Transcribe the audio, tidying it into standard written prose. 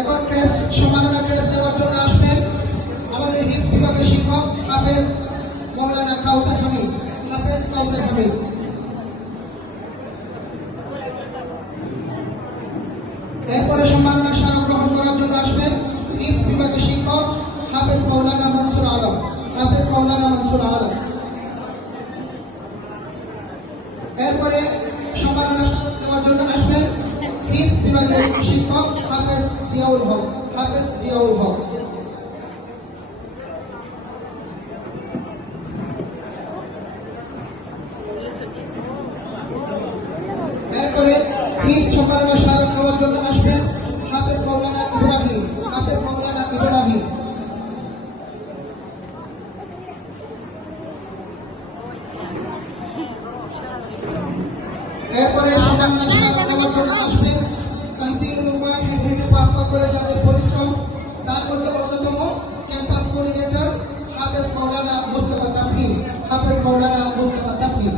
এখন সম্মাননা ক্রেস্ট দেওয়ার জন্য আসবেন আমাদের হিফজ বিভাগের শিক্ষক হাফেজ মৌলানা কাউসার হামিদ। হাফেজ কাউসার হামিদ। এরপরে সম্মাননা স্মারক গ্রহণ করার জন্য আসবেন হিফজ বিভাগের শিক্ষক হাফেজ মৌলানা মনসুর আলম। হাফেজ মৌলানা মনসুর আলম। এরপরে সম্মাননা স্মারক দেওয়ার জন্য আসবেন হিফজ বিভাগের শিক্ষক হাফেজ জিয়াউল হক। হাফেজ জিয়াউল হক। এরপরে হিফজ সম্মাননা স্মারক দেওয়ার জন্য আসবেন হাফেজ মৌলানা ইব্রাহিম। হাফেজ মৌলানা ইব্রাহিম। এরপরে সম্মাননা স্মারক দেওয়ার জন্য আসবেন তাহসিনুল উম্মাহ প্রাপ্ত করে যাদের পরিশ্রম, তার মধ্যে অন্যতম ক্যাম্পাস কোঅর্ডিনেটর হাফেজ মৌলানা মুস্তাফা তাফহিম। হাফেজ মৌলানা মুস্তাফা তাফহিম।